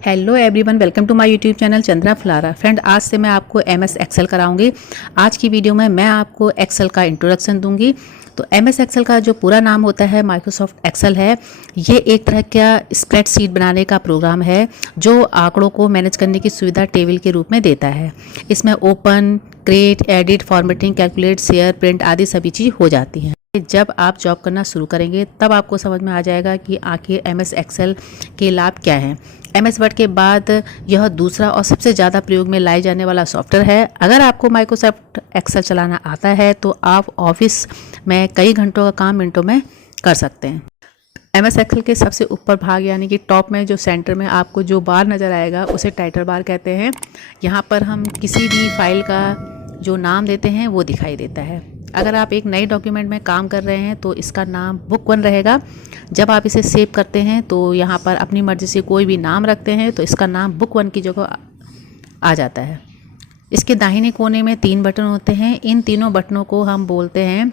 Hello everyone, welcome to my YouTube channel Chandra फलारा। Friend, आज से मैं आपको एमएस एक्सेल कराऊंगी। आज की वीडियो में मैं आपको एक्सेल का इंट्रोडक्शन दूंगी। तो एमएस एक्सेल का जो पूरा नाम होता है माइक्रोसॉफ्ट एक्सेल है। ये एक तरह का स्प्रेडशीट बनाने का प्रोग्राम है जो आंकड़ों को मैनेज करने की सुविधा टेबल के रूप में देता है। इसमें open, create, edit, formatting, calculate, share, print आदि सभी चीज़ हो जाती हैं। जब आप जॉब करना शुरू करेंगे तब आपको समझ में आ जाएगा कि आखिर एमएस एक्सेल के लाभ क्या हैं। एमएस वर्ड के बाद यह दूसरा और सबसे ज़्यादा प्रयोग में लाए जाने वाला सॉफ्टवेयर है। अगर आपको माइक्रोसॉफ्ट एक्सेल चलाना आता है तो आप ऑफिस में कई घंटों का काम मिनटों में कर सकते हैं। एमएस एक्सेल के सबसे ऊपर भाग यानी कि टॉप में जो सेंटर में आपको जो बार नज़र आएगा उसे टाइटल बार कहते हैं। यहाँ पर हम किसी भी फाइल का जो नाम देते हैं वो दिखाई देता है। अगर आप एक नए डॉक्यूमेंट में काम कर रहे हैं तो इसका नाम बुक 1 रहेगा। जब आप इसे सेव करते हैं तो यहाँ पर अपनी मर्ज़ी से कोई भी नाम रखते हैं तो इसका नाम बुक 1 की जगह आ जाता है। इसके दाहिने कोने में 3 बटन होते हैं। इन तीनों बटनों को हम बोलते हैं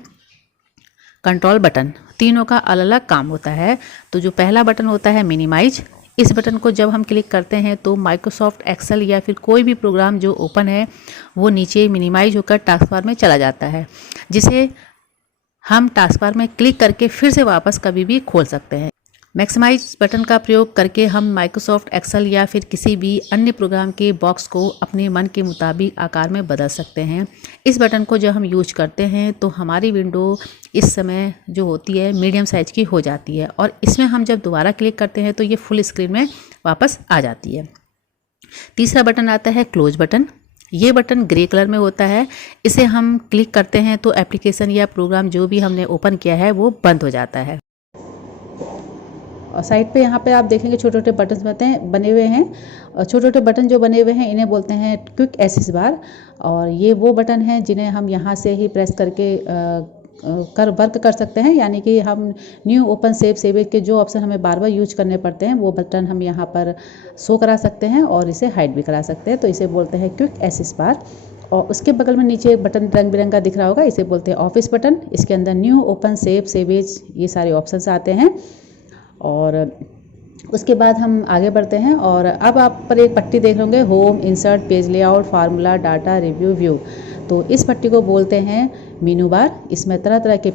कंट्रोल बटन। तीनों का अलग अलग काम होता है। तो जो पहला बटन होता है मिनिमाइज, इस बटन को जब हम क्लिक करते हैं तो माइक्रोसॉफ्ट एक्सेल या फिर कोई भी प्रोग्राम जो ओपन है वो नीचे मिनिमाइज होकर टास्क बार में चला जाता है, जिसे हम टास्क बार में क्लिक करके फिर से वापस कभी भी खोल सकते हैं। मैक्सिमाइज बटन का प्रयोग करके हम माइक्रोसॉफ्ट एक्सेल या फिर किसी भी अन्य प्रोग्राम के बॉक्स को अपने मन के मुताबिक आकार में बदल सकते हैं। इस बटन को जब हम यूज करते हैं तो हमारी विंडो इस समय जो होती है मीडियम साइज की हो जाती है और इसमें हम जब दोबारा क्लिक करते हैं तो ये फुल स्क्रीन में वापस आ जाती है। तीसरा बटन आता है क्लोज बटन। ये बटन ग्रे कलर में होता है। इसे हम क्लिक करते हैं तो एप्लीकेशन या प्रोग्राम जो भी हमने ओपन किया है वो बंद हो जाता है। और साइड पे यहाँ पे आप देखेंगे छोटे छोटे बटन बने हुए हैं। छोटे छोटे बटन जो बने हुए हैं इन्हें बोलते हैं क्विक एक्सेस बार। और ये वो बटन हैं जिन्हें हम यहाँ से ही प्रेस करके वर्क कर सकते हैं। यानी कि हम न्यू, ओपन, सेव के जो ऑप्शन हमें बार बार यूज करने पड़ते हैं वो बटन हम यहाँ पर शो करा सकते हैं और इसे हाइड भी करा सकते हैं। तो इसे बोलते हैं क्विक एक्सेस बार। और उसके बगल में नीचे एक बटन रंग बिरंगा दिख रहा होगा, इसे बोलते हैं ऑफिस बटन। इसके अंदर न्यू, ओपन, सेवेज ये सारे ऑप्शन आते हैं। और उसके बाद हम आगे बढ़ते हैं और अब आप पर एक पट्टी देख रहे होंगे, home, insert, page layout, formula, data, review, view. तो इस पट्टी को बोलते हैं मेनू बार। इसमें तरह तरह के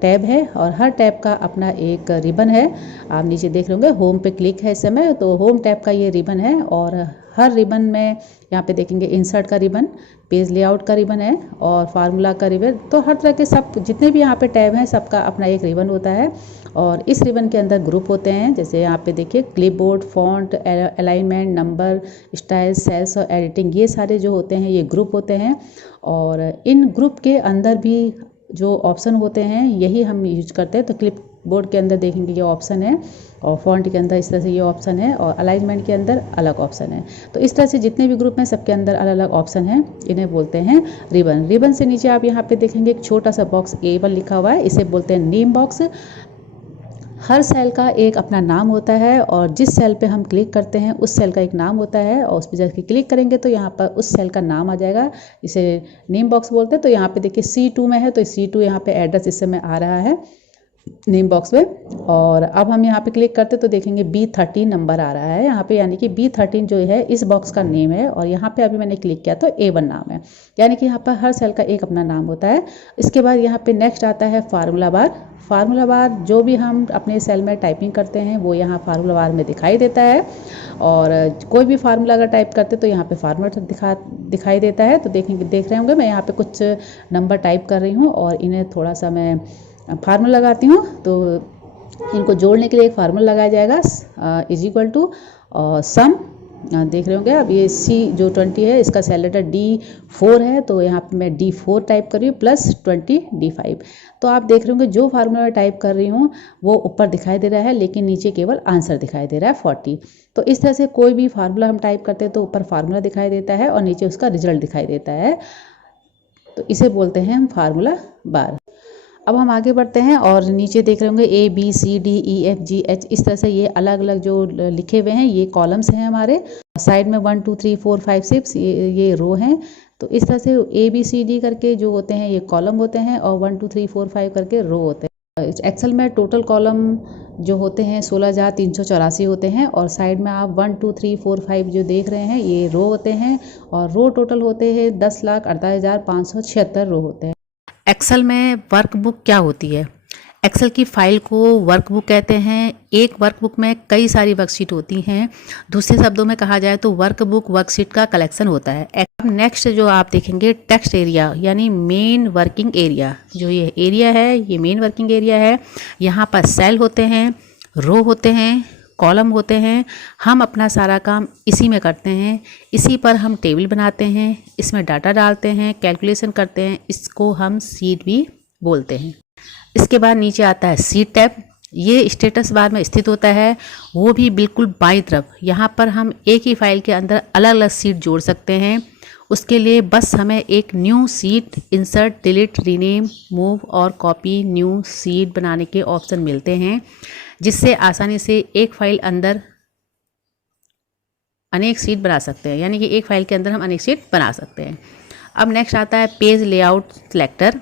टैब है और हर टैब का अपना एक रिबन है। आप नीचे देख रहे होंगे होम पे क्लिक है इस समय, तो होम टैब का ये रिबन है। और हर रिबन में यहाँ पे देखेंगे इंसर्ट का रिबन, पेज लेआउट का रिबन है और फार्मूला का रिबन। तो हर तरह के सब जितने भी यहाँ पे टैब हैं सबका अपना एक रिबन होता है। और इस रिबन के अंदर ग्रुप होते हैं, जैसे यहाँ पे देखिए clipboard, font, alignment, number, style, cells और एडिटिंग, ये सारे जो होते हैं ये ग्रुप होते हैं। और इन ग्रुप के अंदर भी जो ऑप्शन होते हैं यही हम यूज करते हैं। तो क्लिप बोर्ड के अंदर देखेंगे ये ऑप्शन है और फॉन्ट के अंदर इस तरह से ये ऑप्शन है और अलाइनमेंट के अंदर अलग ऑप्शन है। तो इस तरह से जितने भी ग्रुप हैं सबके अंदर अलग अलग ऑप्शन हैं, इन्हें बोलते हैं रिबन। रिबन से नीचे आप यहाँ पे देखेंगे एक छोटा सा बॉक्स A1 लिखा हुआ है, इसे बोलते हैं नेम बॉक्स। हर सेल का एक अपना नाम होता है और जिस सेल पे हम क्लिक करते हैं उस सेल का एक नाम होता है और उस पर जब क्लिक करेंगे तो यहाँ पर उस सेल का नाम आ जाएगा, इसे नेम बॉक्स बोलते हैं। तो यहाँ पे देखिए C2 में है तो C2 यहाँ पे एड्रेस इस समय आ रहा है नेम बॉक्स में। और अब हम यहाँ पे क्लिक करते तो देखेंगे B13 नंबर आ रहा है यहाँ पे, यानी कि B13 जो है इस बॉक्स का नेम है। और यहाँ पे अभी मैंने क्लिक किया तो A1 नाम है, यानी कि यहाँ पर हर सेल का एक अपना नाम होता है। इसके बाद यहाँ पे नेक्स्ट आता है फार्मूला बार। फार्मूला बार जो भी हम अपने सेल में टाइपिंग करते हैं वो यहाँ फार्मूला बार में दिखाई देता है। और कोई भी फार्मूला अगर टाइप करते तो यहाँ पे फार्मूला दिखाई देता है। तो देख रहे होंगे मैं यहाँ पे कुछ नंबर टाइप कर रही हूँ और इन्हें थोड़ा सा मैं फार्मूला लगाती हूँ। तो इनको जोड़ने के लिए एक फार्मूला लगाया जाएगा इज इक्वल टू सम। देख रहे होंगे अब ये C20 है इसका सेल लेटर D4 है, तो यहाँ पे मैं D4 टाइप कर रही हूँ प्लस 20 D5। तो आप देख रहे होंगे जो फार्मूला टाइप कर रही हूँ वो ऊपर दिखाई दे रहा है लेकिन नीचे केवल आंसर दिखाई दे रहा है 40। तो इस तरह से कोई भी फार्मूला हम टाइप करते हैं तो ऊपर फार्मूला दिखाई देता है और नीचे उसका रिजल्ट दिखाई देता है। तो इसे बोलते हैं हम फार्मूला बार। अब हम आगे बढ़ते हैं और नीचे देख रहे होंगे ABCDEFGH, इस तरह से ये अलग अलग जो लिखे हुए हैं ये कॉलम्स हैं हमारे। साइड में 1 2 3 4 5 6 ये रो हैं। तो इस तरह से ABCD करके जो होते हैं ये कॉलम होते हैं और 1 2 3 4 5 करके रो होते हैं। एक्सेल में टोटल कॉलम जो होते हैं 16,384 होते हैं और साइड में आप 1 2 3 4 5 जो देख रहे हैं ये रो होते हैं और रो टोटल होते हैं 10,48,576 रो होते हैं। एक्सेल में वर्कबुक क्या होती है? एक्सेल की फाइल को वर्कबुक कहते हैं। एक वर्कबुक में कई सारी वर्कशीट होती हैं। दूसरे शब्दों में कहा जाए तो वर्कबुक वर्कशीट का कलेक्शन होता है। अब नेक्स्ट जो आप देखेंगे टेक्स्ट एरिया यानी मेन वर्किंग एरिया। जो ये एरिया है ये मेन वर्किंग एरिया है। यहाँ पर सेल होते हैं, रो होते हैं, कॉलम होते हैं। हम अपना सारा काम इसी में करते हैं। इसी पर हम टेबल बनाते हैं, इसमें डाटा डालते हैं, कैलकुलेशन करते हैं। इसको हम शीट भी बोलते हैं। इसके बाद नीचे आता है शीट टैब। ये स्टेटस बार में स्थित होता है, वो भी बिल्कुल बाईं तरफ। यहाँ पर हम एक ही फाइल के अंदर अलग अलग शीट जोड़ सकते हैं। उसके लिए बस हमें एक new sheet insert, delete, rename, move और कॉपी न्यू शीट बनाने के ऑप्शन मिलते हैं, जिससे आसानी से एक फाइल अंदर अनेक शीट बना सकते हैं। यानी कि एक फाइल के अंदर हम अनेक शीट बना सकते हैं। अब नेक्स्ट आता है page layout selector.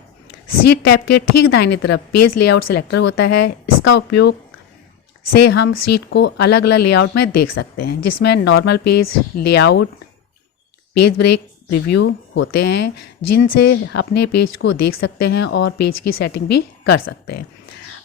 Sheet tab के ठीक दाहिनी तरफ पेज लेआउट सिलेक्टर होता है। इसका उपयोग से हम शीट को अलग अलग लेआउट में देख सकते हैं, जिसमें normal page layout, page break, preview होते हैं, जिनसे अपने पेज को देख सकते हैं और पेज की सेटिंग भी कर सकते हैं।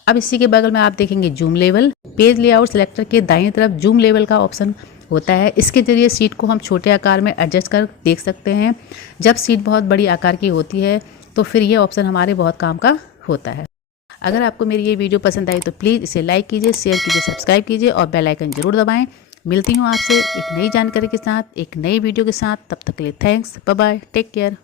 अब इसी के बगल में आप देखेंगे zoom level. Page layout selector के दाहिनी तरफ जूम लेवल का ऑप्शन होता है। इसके जरिए शीट को हम छोटे आकार में एडजस्ट कर देख सकते हैं। जब शीट बहुत बड़ी आकार की होती है तो फिर ये ऑप्शन हमारे बहुत काम का होता है। अगर आपको मेरी ये वीडियो पसंद आई तो प्लीज़ इसे लाइक कीजिए, शेयर कीजिए, सब्सक्राइब कीजिए और बेल आइकन जरूर दबाएं। मिलती हूँ आपसे एक नई जानकारी के साथ, एक नई वीडियो के साथ। तब तक के लिए thanks, bye bye, take care.